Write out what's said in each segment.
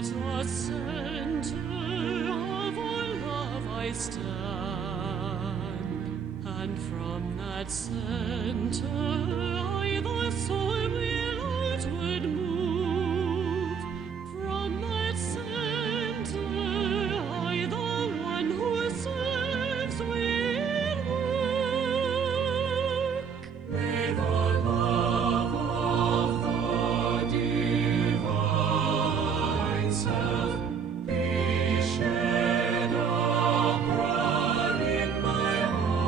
the center of our love I stand, and from that center I the soul will outward move. From that center I the one who serves will work. May the love of the divine self be shed abroad in my heart,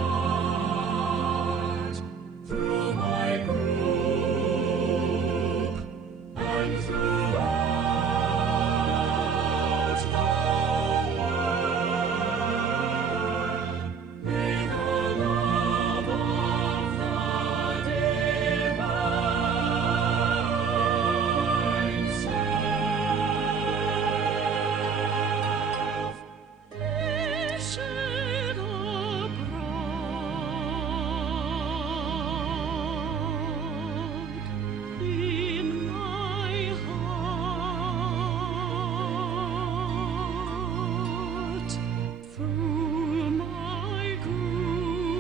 through my group and throughout the world. May the love of the divine self be shed abroad in my heart, through my group and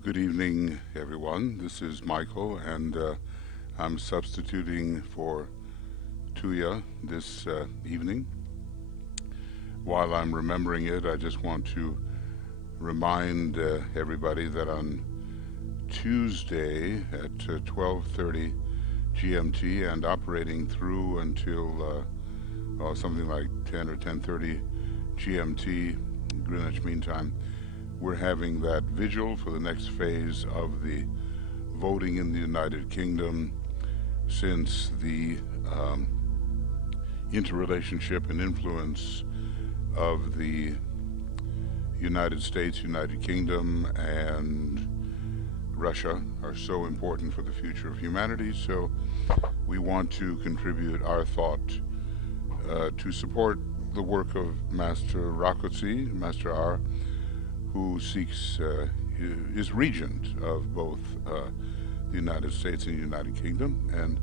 Good evening, everyone. This is Michael, and I'm substituting for Tuya this evening. While I'm remembering it, I just want to remind everybody that on Tuesday at 12:30 GMT and operating through until something like 10 or 10:30 GMT, Greenwich Mean Time, we're having that vigil for the next phase of the voting in the United Kingdom, since the interrelationship and influence of the United States, United Kingdom, and Russia are so important for the future of humanity. So we want to contribute our thought to support the work of Master Rakotsi, Master R, who seeks, is regent of both the United States and the United Kingdom, and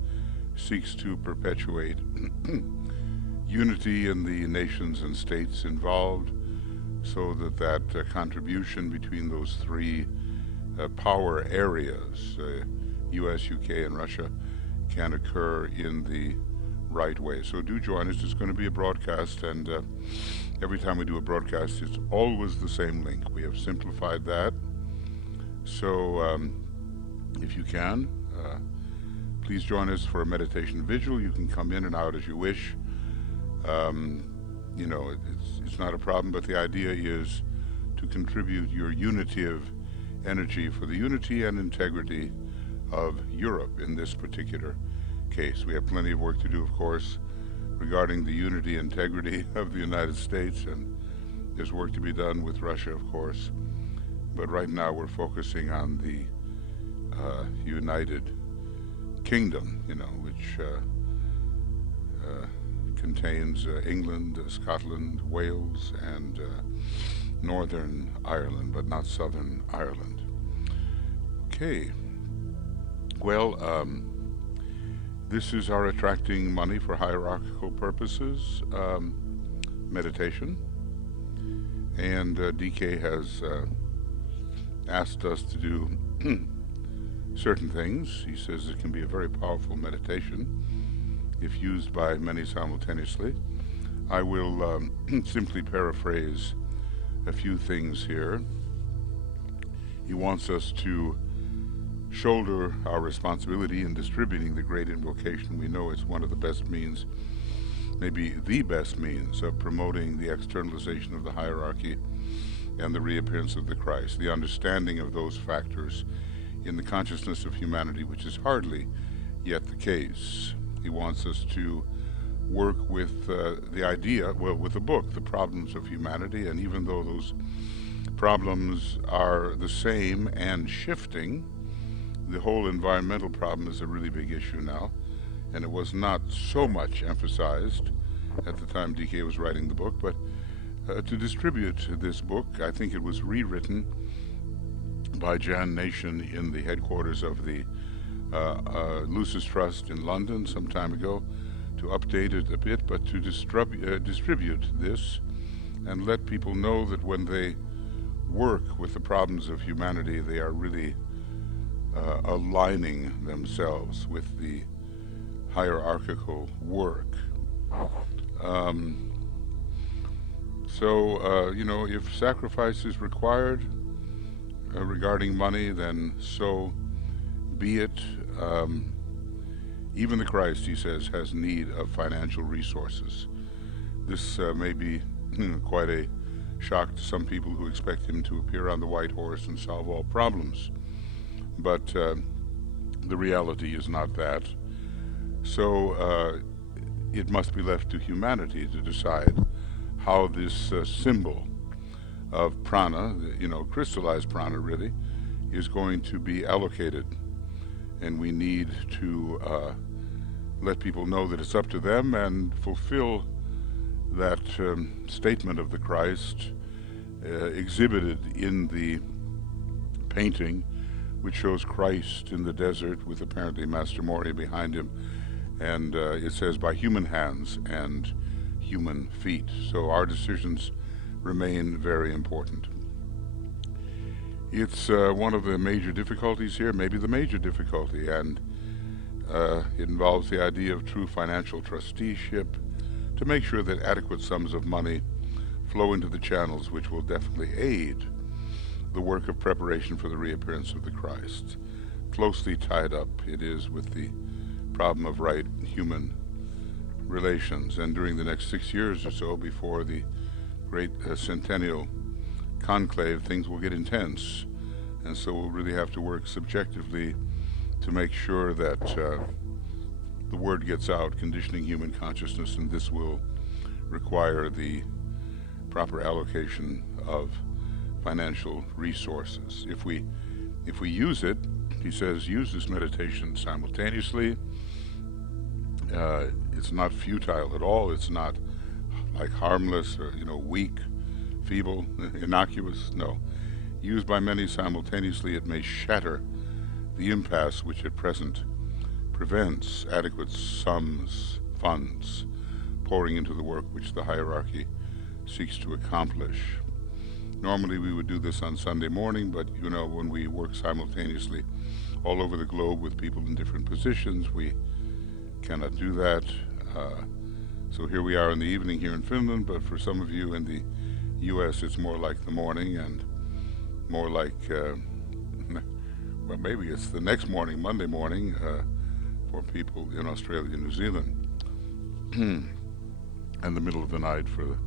seeks to perpetuate unity in the nations and states involved, so that contribution between those three power areas, US, UK, and Russia, can occur in the right way. So do join us. It's going to be a broadcast, and every time we do a broadcast, it's always the same link. We have simplified that. So if you can, please join us for a meditation vigil. You can come in and out as you wish. You know, it's not a problem, but the idea is to contribute your unity of energy for the unity and integrity of Europe in this particular case. We have plenty of work to do, of course, regarding the unity and integrity of the United States, and there's work to be done with Russia, of course. But right now we're focusing on the united kingdom, which contains England, Scotland, Wales, and Northern Ireland, but not Southern Ireland. Okay. Well, this is our attracting money for hierarchical purposes meditation, and DK has asked us to do certain things. He says it can be a very powerful meditation if used by many simultaneously. I will simply paraphrase a few things here. He wants us to shoulder our responsibility in distributing the great invocation. We know it's one of the best means, maybe the best means, of promoting the externalization of the hierarchy and the reappearance of the Christ, the understanding of those factors in the consciousness of humanity, which is hardly yet the case. He wants us to work with the idea, with the book, The Problems of Humanity, and even though those problems are the same and shifting, the whole environmental problem is a really big issue now, and it was not so much emphasized at the time DK was writing the book, but to distribute this book, I think it was rewritten by Jan Nation in the headquarters of the Lucis Trust in London some time ago, to update it a bit, but to distribute this and let people know that when they work with the problems of humanity, they are really aligning themselves with the hierarchical work. If sacrifice is required regarding money, then so be it. Even the Christ, he says, has need of financial resources. This may be quite a shock to some people who expect him to appear on the white horse and solve all problems. But the reality is not that. So it must be left to humanity to decide how this symbol of prana, crystallized prana really, is going to be allocated. And we need to let people know that it's up to them and fulfill that statement of the Christ exhibited in the painting, which shows Christ in the desert with apparently Master Mori behind him, and it says by human hands and human feet. So our decisions remain very important. It's one of the major difficulties here, maybe the major difficulty, and it involves the idea of true financial trusteeship to make sure that adequate sums of money flow into the channels which will definitely aid the work of preparation for the reappearance of the Christ. Closely tied up it is with the problem of right human relations, and during the next 6 years or so before the great centennial conclave, things will get intense, and so we'll really have to work subjectively to make sure that the word gets out, conditioning human consciousness, and this will require the proper allocation of financial resources. If we use it, he says, use this meditation simultaneously. It's not futile at all. It's not like harmless or weak, feeble, innocuous. No. Used by many simultaneously, it may shatter the impasse which at present prevents adequate funds pouring into the work which the hierarchy seeks to accomplish. Normally we would do this on Sunday morning, but when we work simultaneously all over the globe with people in different positions, we cannot do that. So here we are in the evening here in Finland, but for some of you in the US it's more like the morning, and more like well, maybe it's the next morning, Monday morning, for people in Australia and New Zealand, and the middle of the night for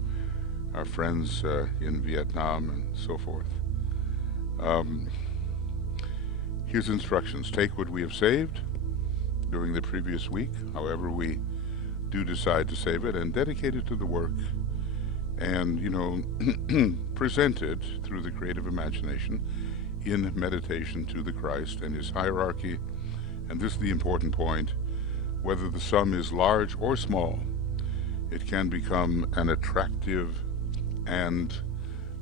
our friends in Vietnam and so forth. Here's instructions. Take what we have saved during the previous week, however we do decide to save it, and dedicate it to the work, and present it through the creative imagination in meditation to the Christ and his hierarchy And this is the important point, whether the sum is large or small, it can become an attractive and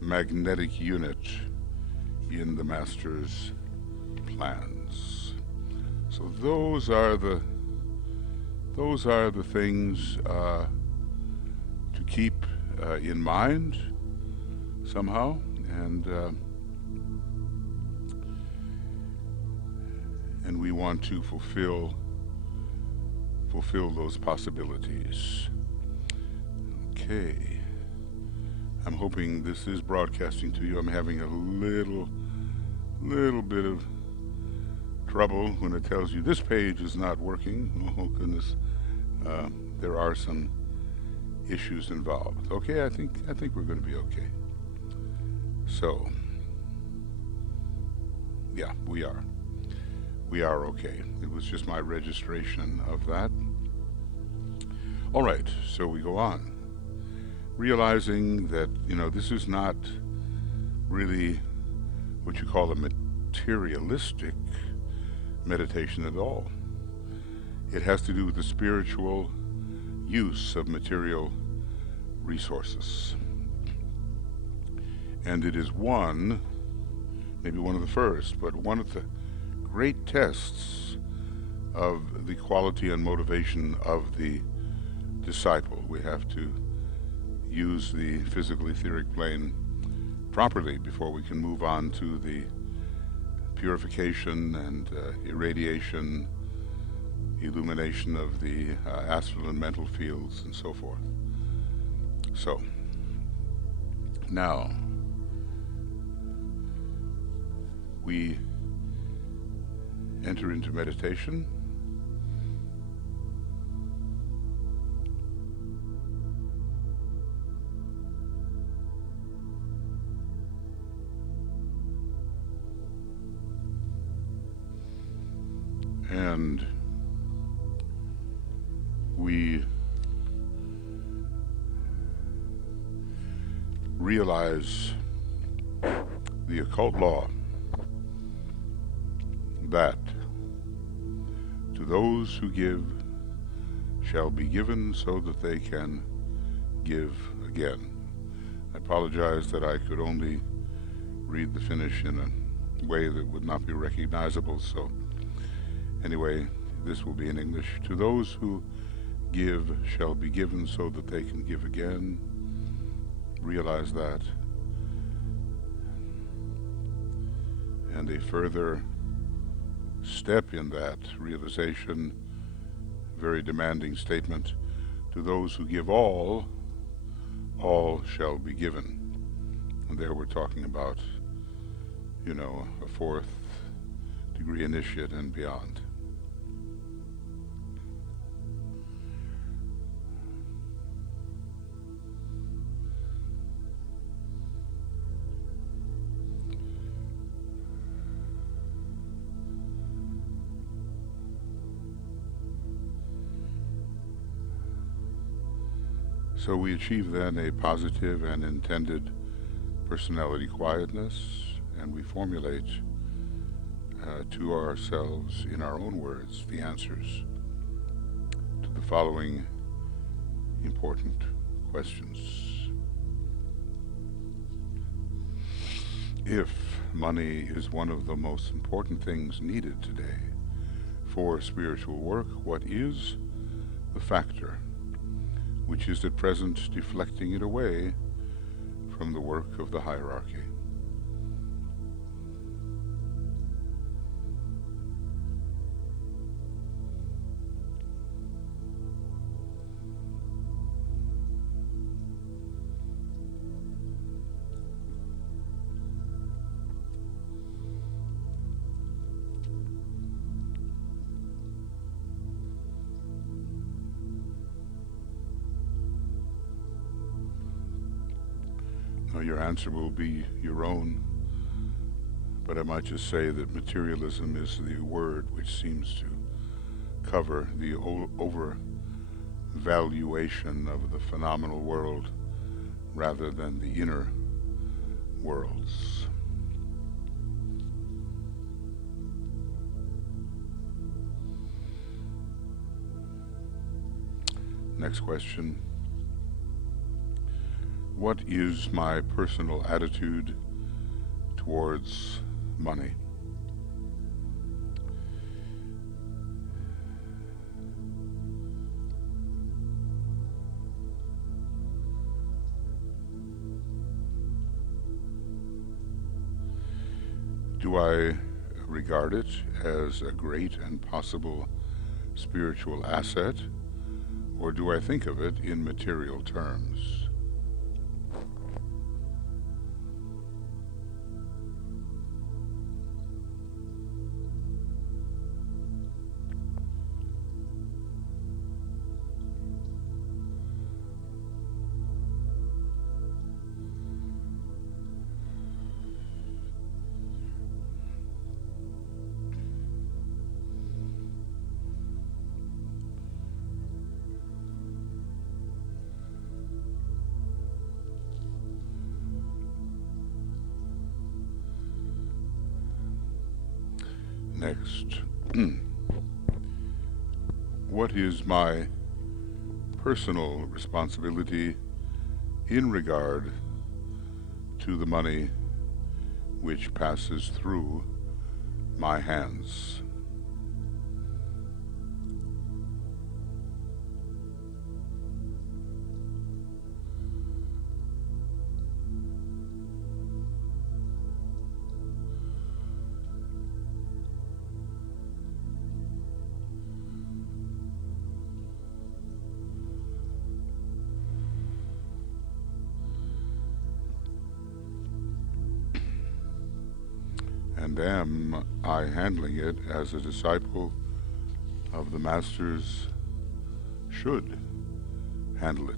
magnetic unit in the Master's plans. So those are the things to keep in mind somehow, and we want to fulfill those possibilities. Okay. I'm hoping this is broadcasting to you. I'm having a little bit of trouble when it tells you this page is not working. Oh goodness. There are some issues involved. Okay, I think we're going to be okay. So, yeah, we are okay. It was just my registration of that. All right, so we go on, realizing that, this is not really what you call a materialistic meditation at all. It has to do with the spiritual use of material resources. And it is maybe one of the first, but one of the great tests of the quality and motivation of the disciple. We have to use the physical etheric plane properly before we can move on to the purification and irradiation, illumination of the astral and mental fields and so forth. So, now we enter into meditation. And we realize the occult law that to those who give shall be given so that they can give again. I apologize that I could only read the finish in a way that would not be recognizable, so anyway, this will be in English. To those who give shall be given so that they can give again. Realize that. And a further step in that realization, very demanding statement, to those who give all shall be given. And there we're talking about, a fourth degree initiate and beyond. So we achieve then a positive and intended personality quietness, and we formulate to ourselves, in our own words, the answers to the following important questions. If money is one of the most important things needed today for spiritual work, what is the factor which is at present deflecting it away from the work of the hierarchy? Your answer will be your own, but I might just say that materialism is the word which seems to cover the overvaluation of the phenomenal world rather than the inner worlds. Next question. What is my personal attitude towards money? Do I regard it as a great and possible spiritual asset, or do I think of it in material terms? Next, what is my personal responsibility in regard to the money which passes through my hands? And am I handling it as a disciple of the Masters should handle it?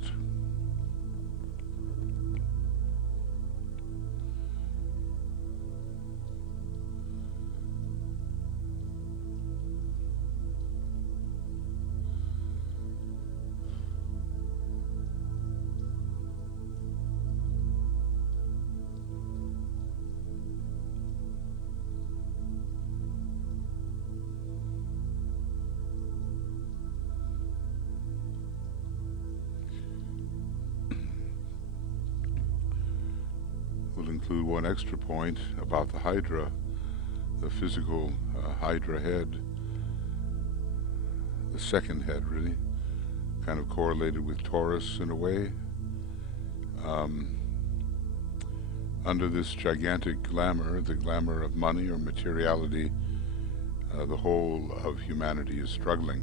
We'll include one extra point about the Hydra, the physical Hydra head, the second head really, kind of correlated with Taurus in a way. Under this gigantic glamour, the glamour of money or materiality, the whole of humanity is struggling.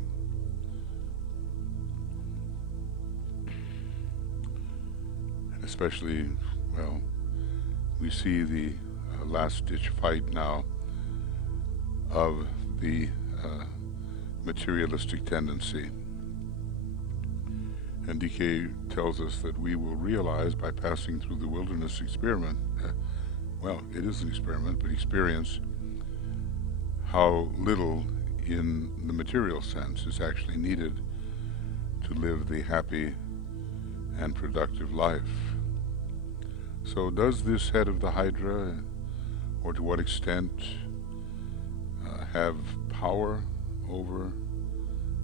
And especially, well, we see the last-ditch fight now of the materialistic tendency. And DK tells us that we will realize by passing through the wilderness experiment, well, it is an experiment, but experience how little in the material sense is actually needed to live the happy and productive life. So does this head of the Hydra, or to what extent, have power over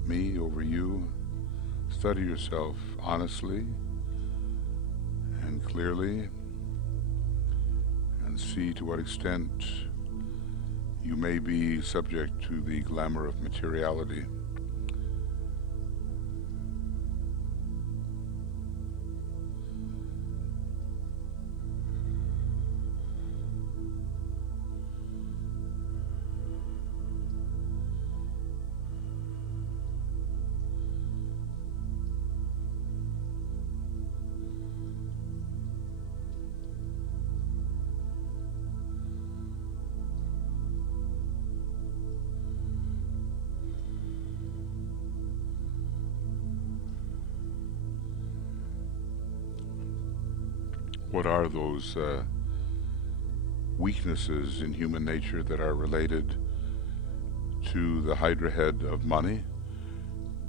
me, over you? Study yourself honestly and clearly, and see to what extent you may be subject to the glamour of materiality. What are those weaknesses in human nature that are related to the Hydra head of money?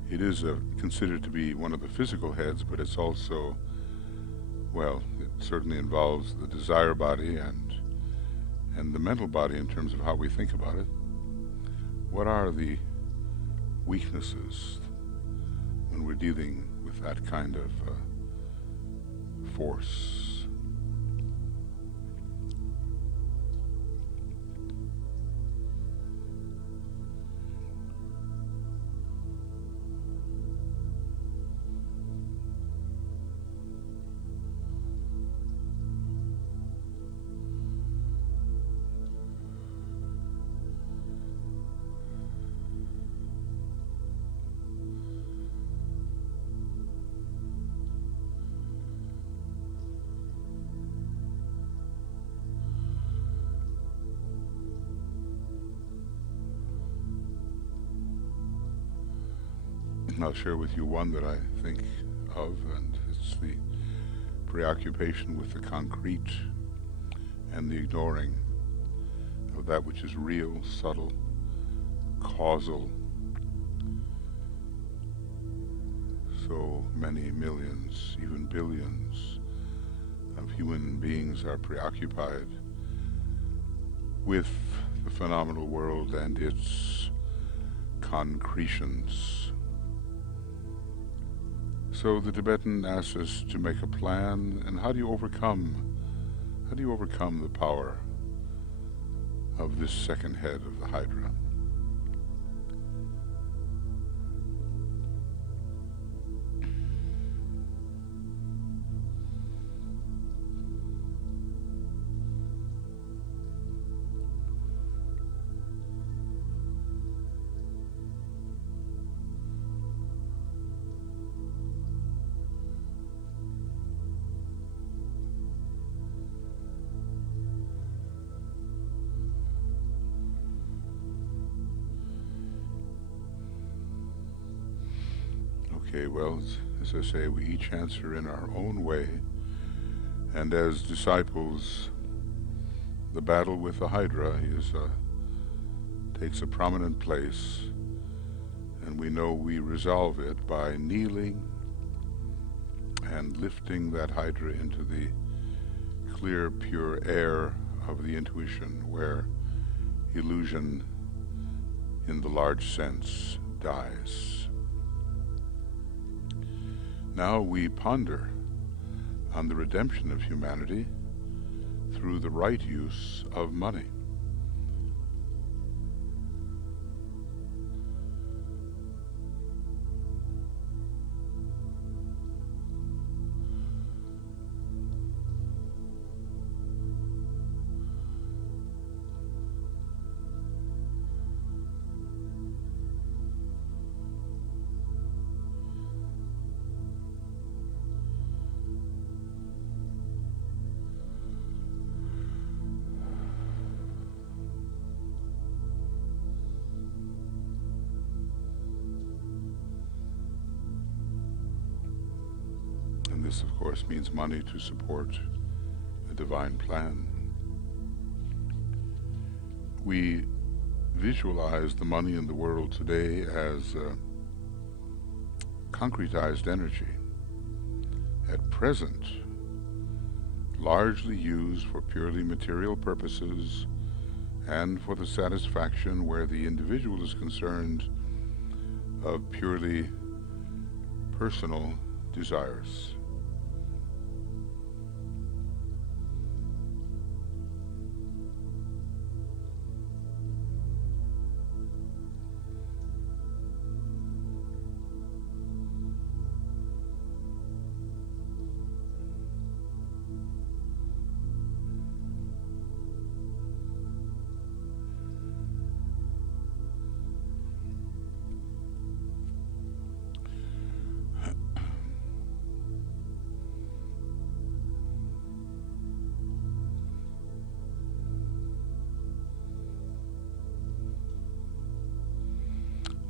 It is considered to be one of the physical heads, but it's also, well, it certainly involves the desire body and the mental body in terms of how we think about it. What are the weaknesses when when we're dealing with that kind of force. I'll share with you one that I think of, and it's the preoccupation with the concrete and the ignoring of that which is real, subtle, causal. So many millions, even billions of human beings are preoccupied with the phenomenal world and its concretions. So the Tibetan asks us to make a plan, and how do you overcome the power of this second head of the Hydra? Okay, well, as I say, we each answer in our own way, and as disciples, the battle with the Hydra takes a prominent place, and we know we resolve it by kneeling and lifting that Hydra into the clear, pure air of the intuition, where illusion in the large sense dies. Now we ponder on the redemption of humanity through the right use of money. This, of course, means money to support a divine plan. We visualize the money in the world today as concretized energy, at present largely used for purely material purposes and for the satisfaction, where the individual is concerned, of purely personal desires.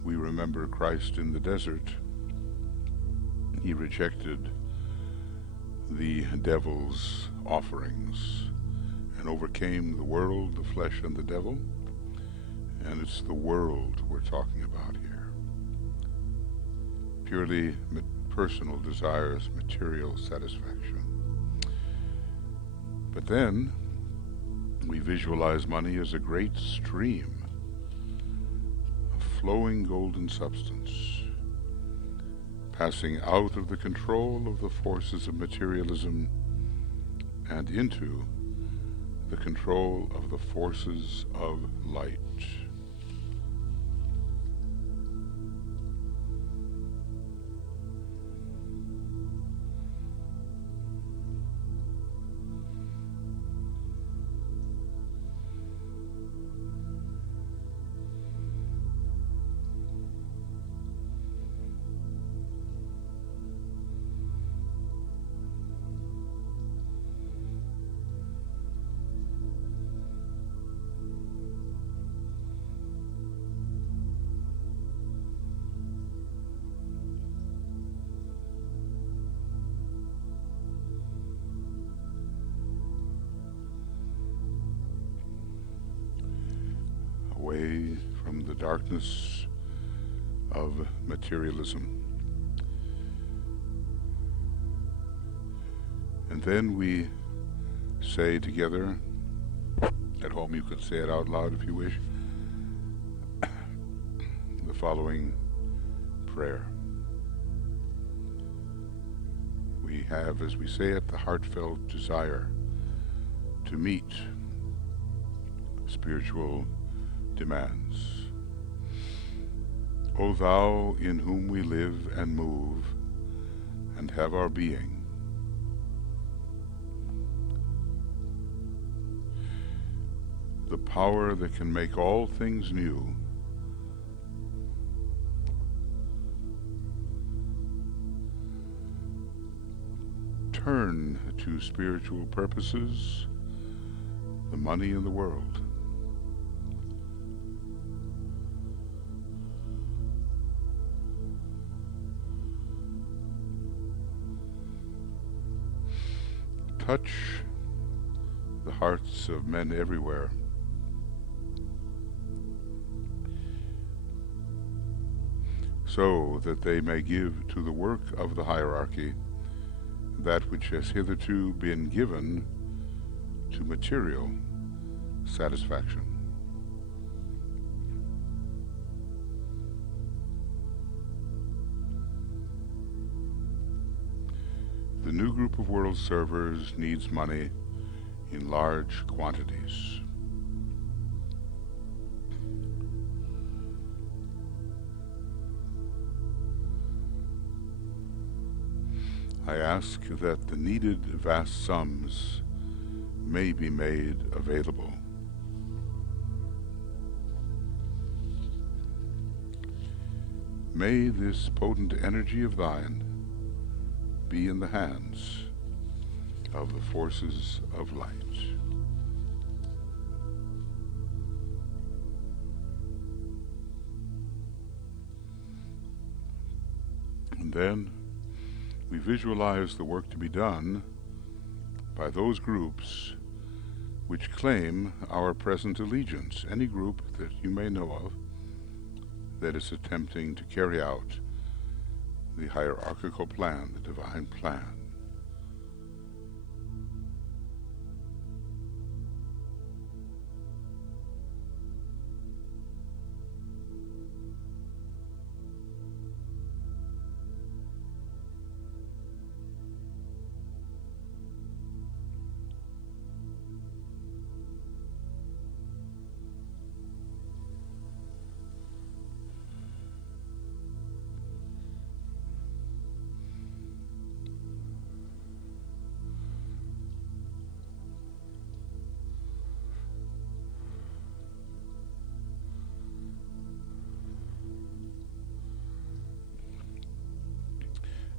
We remember Christ in the desert. He rejected the devil's offerings and overcame the world, the flesh, and the devil. And it's the world we're talking about here. Purely personal desires, material satisfaction. But then we visualize money as a great stream, flowing golden substance, passing out of the control of the forces of materialism and into the control of the forces of light. Away from the darkness of materialism. And then we say together, at home you could say it out loud if you wish, the following prayer. We have, as we say it, the heartfelt desire to meet spiritual demands. O Thou in whom we live and move and have our being, the power that can make all things new, turn to spiritual purposes the money in the world. Touch the hearts of men everywhere, so that they may give to the work of the hierarchy that which has hitherto been given to material satisfaction. The new group of world servers needs money in large quantities. I ask that the needed vast sums may be made available. May this potent energy of thine be in the hands of the forces of light. And then we visualize the work to be done by those groups which claim our present allegiance, any group that you may know of that is attempting to carry out the hierarchical plan, the divine plan.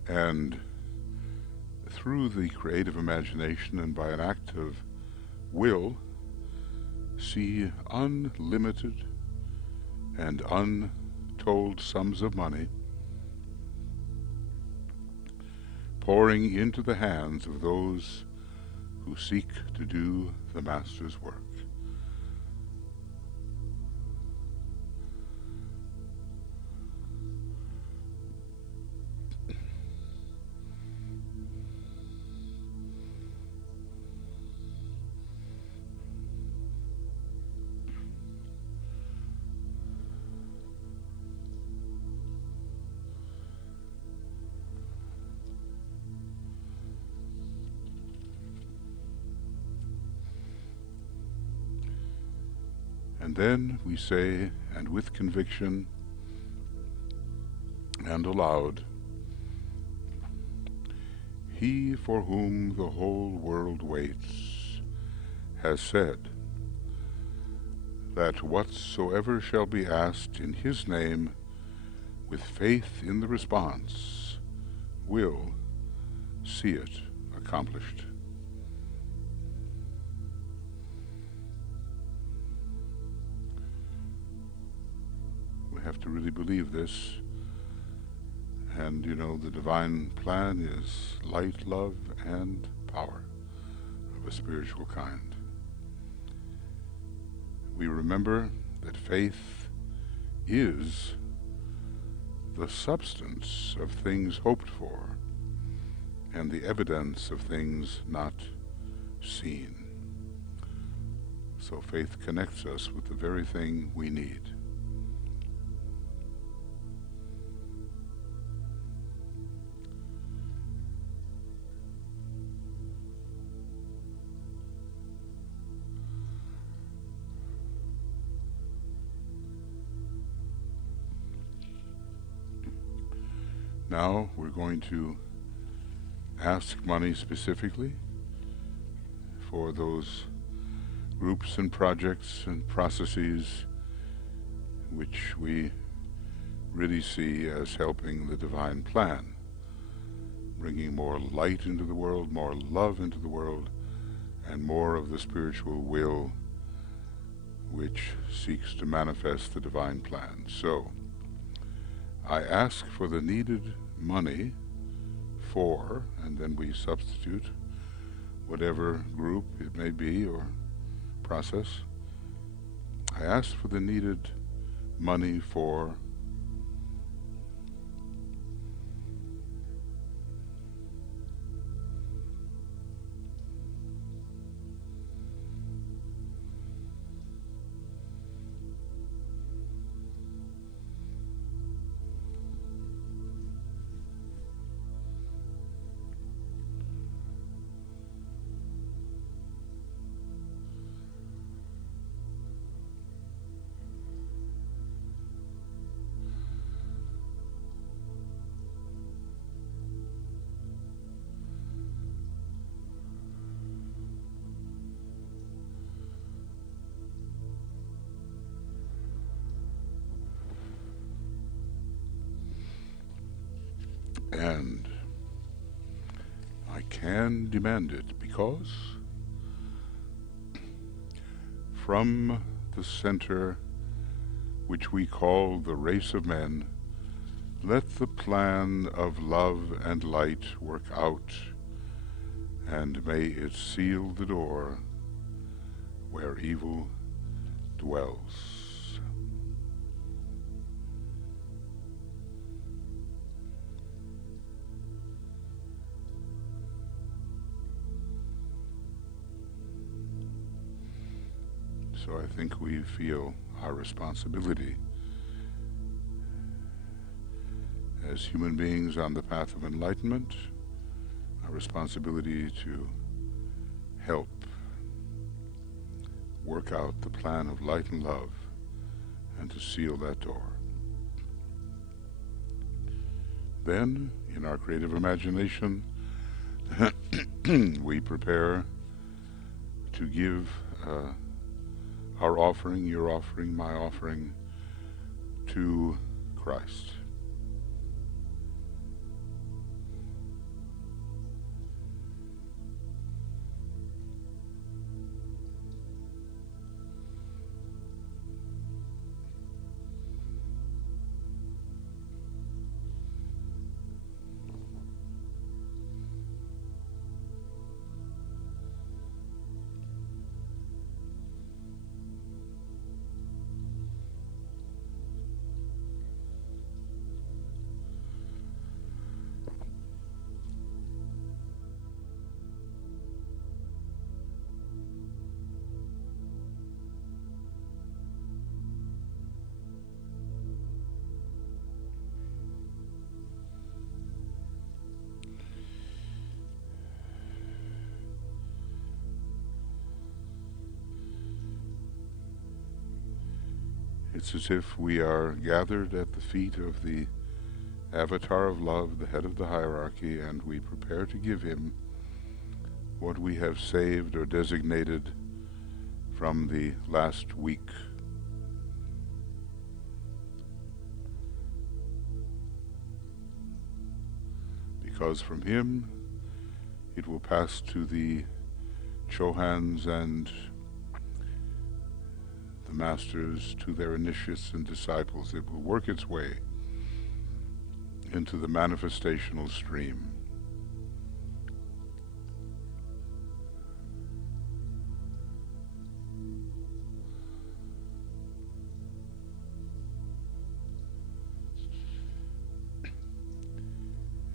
And through the creative imagination and by an act of will, see unlimited and untold sums of money pouring into the hands of those who seek to do the Master's work. And then we say, and with conviction and aloud, He for whom the whole world waits has said that whatsoever shall be asked in His name, with faith in the response, will see it accomplished. We have to really believe this. And you know, the divine plan is light, love, and power of a spiritual kind. We remember that faith is the substance of things hoped for and the evidence of things not seen. So faith connects us with the very thing we need. Now we're going to ask money specifically for those groups and projects and processes which we really see as helping the divine plan, bringing more light into the world, more love into the world, and more of the spiritual will which seeks to manifest the divine plan. So, I ask for the needed money for, and then we substitute whatever group it may be or process. I ask for the needed money for and I can demand it because from the center which we call the race of men, let the plan of love and light work out, and may it seal the door where evil dwells. So I think we feel our responsibility as human beings on the path of enlightenment, our responsibility to help work out the plan of light and love and to seal that door. Then, in our creative imagination, we prepare to give our offering, your offering, my offering, to Christ. It's as if we are gathered at the feet of the Avatar of Love, the head of the hierarchy, and we prepare to give him what we have saved or designated from the last week. Because from him it will pass to the Chohans and the masters, to their initiates and disciples. It will work its way into the manifestational stream.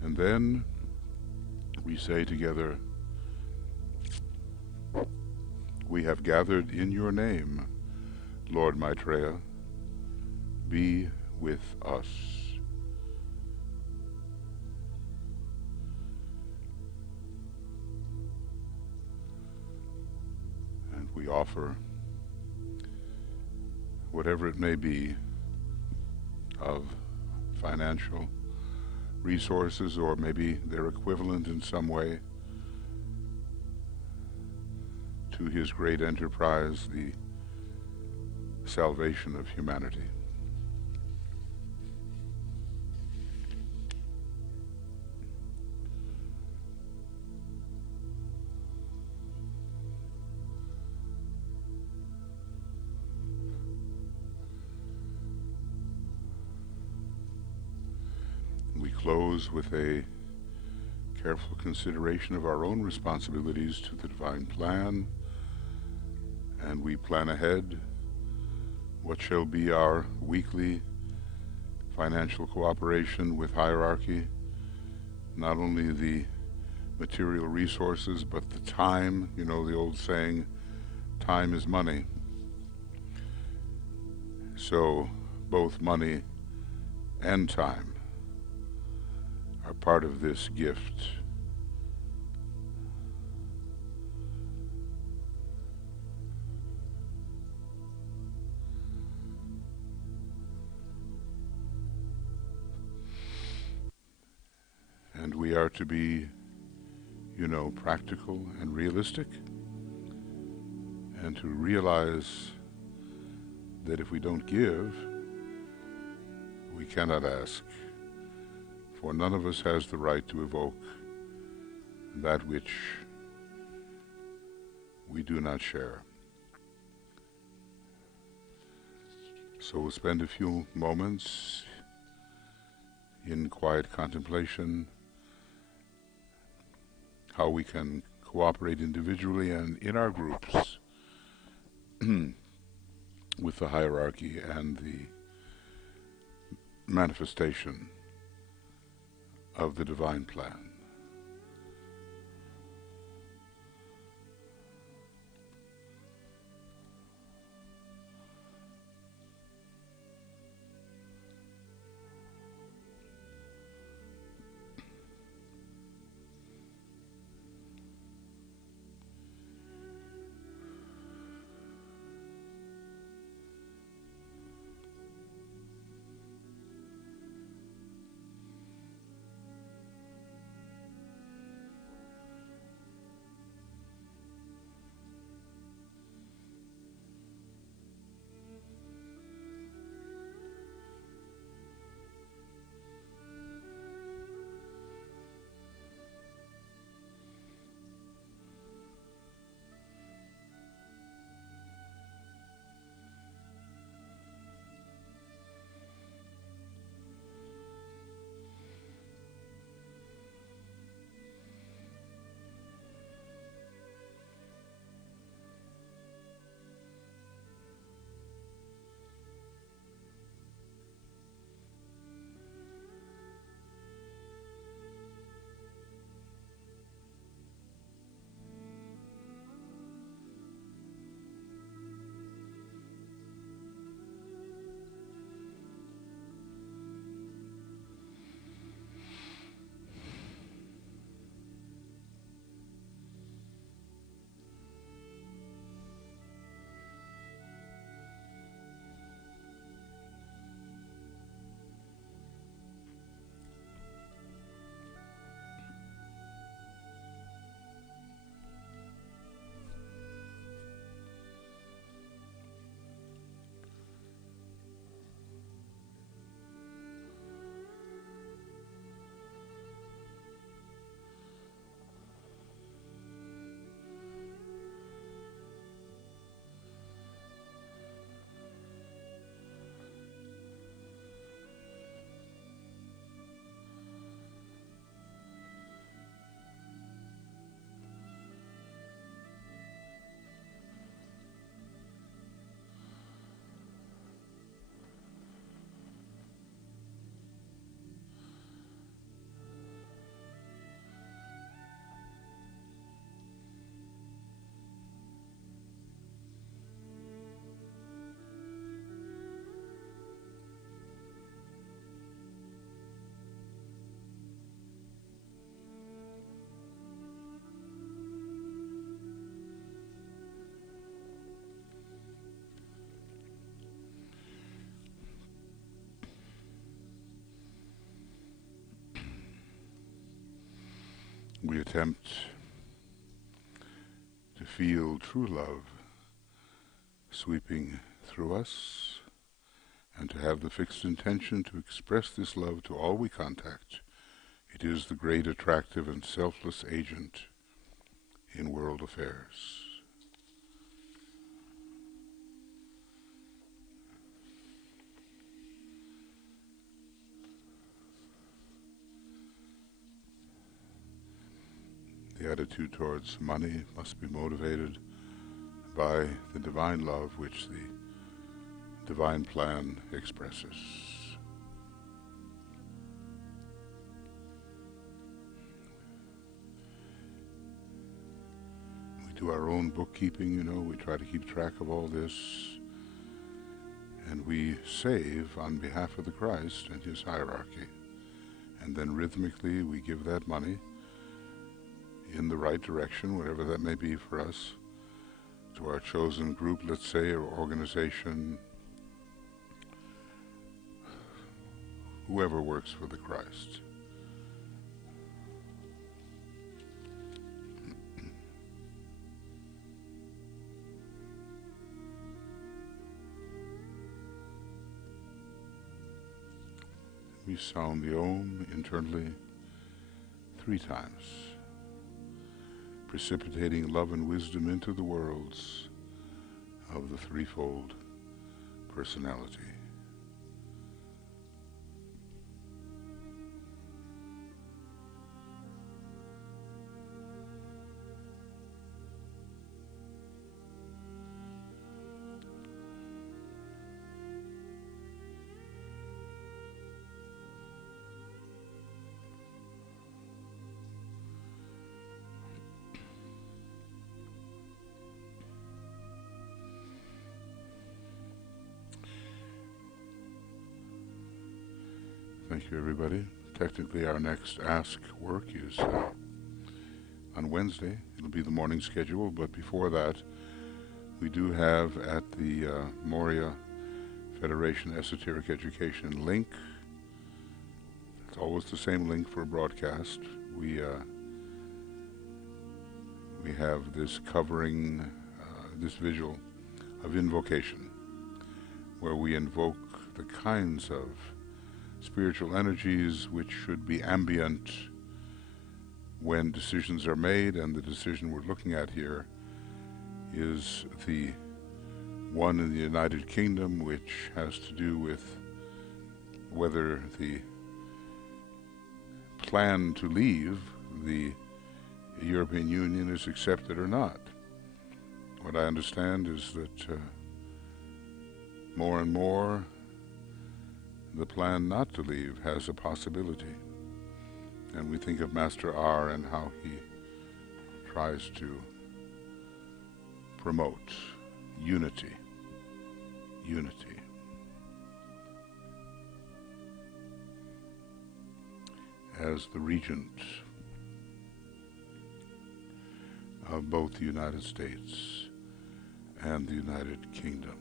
And then we say together, we have gathered in your name, Lord Maitreya, be with us. And we offer whatever it may be of financial resources, or maybe their equivalent in some way, to his great enterprise, the salvation of humanity. We close with a careful consideration of our own responsibilities to the divine plan, and we plan ahead what shall be our weekly financial cooperation with hierarchy, not only the material resources, but the time. You know the old saying, time is money. So both money and time are part of this gift. And we are to be, practical and realistic, and to realize that if we don't give, we cannot ask. For none of us has the right to evoke that which we do not share. So we'll spend a few moments in quiet contemplation, how we can cooperate individually and in our groups with the hierarchy and the manifestation of the divine plan. we attempt to feel true love sweeping through us, and to have the fixed intention to express this love to all we contact. It is the great attractive and selfless agent in world affairs. The attitude towards money must be motivated by the divine love which the divine plan expresses. We do our own bookkeeping, we try to keep track of all this, and we save on behalf of the Christ and his hierarchy, and then rhythmically we give that money in the right direction, whatever that may be for us, to our chosen group, let's say, or organization, whoever works for the Christ. We sound the Om internally 3 times, precipitating love and wisdom into the worlds of the threefold personality. Thank you, everybody. Technically, our next Ask work is on Wednesday. It'll be the morning schedule, but before that, we do have at the Moria Federation Esoteric Education link. It's always the same link for a broadcast. We have this covering, this visual of invocation, where we invoke the kinds of spiritual energies which should be ambient when decisions are made, and the decision we're looking at here is the one in the United Kingdom, which has to do with whether the plan to leave the European Union is accepted or not. What I understand is that more and more the plan not to leave has a possibility. And we think of Master R and how he tries to promote unity. As the regent of both the United States and the United Kingdom.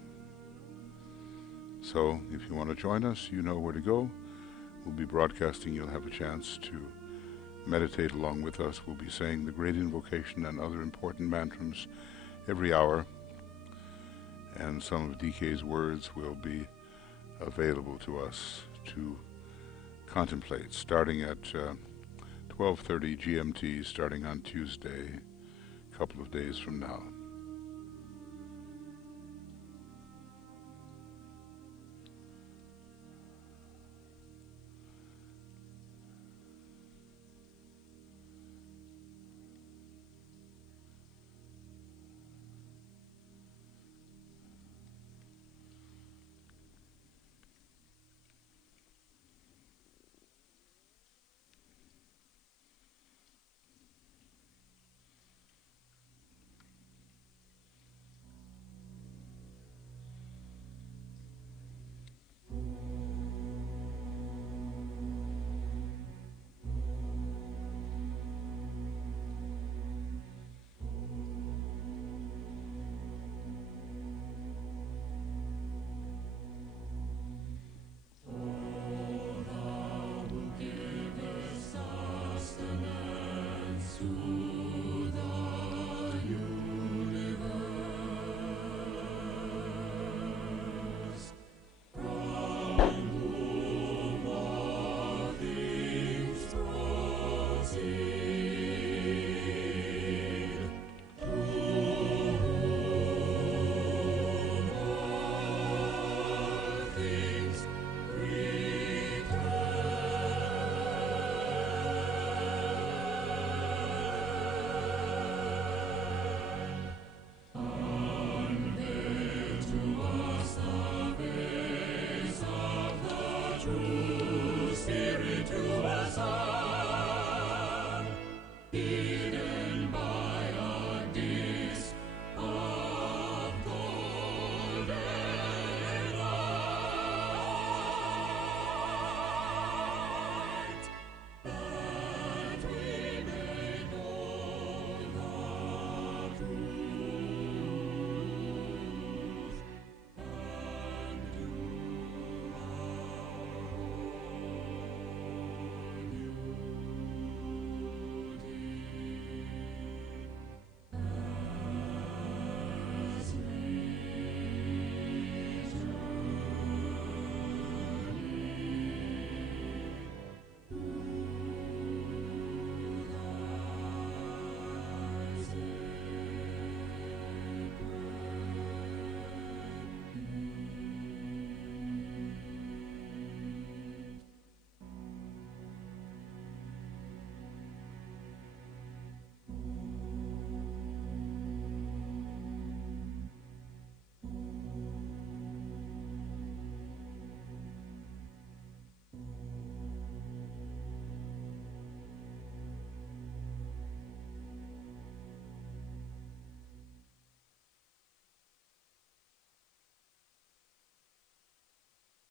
So, if you want to join us, you know where to go. We'll be broadcasting. You'll have a chance to meditate along with us. We'll be saying the Great Invocation and other important mantras every hour. And some of DK's words will be available to us to contemplate, starting at 12:30 GMT, starting on Tuesday, a couple of days from now.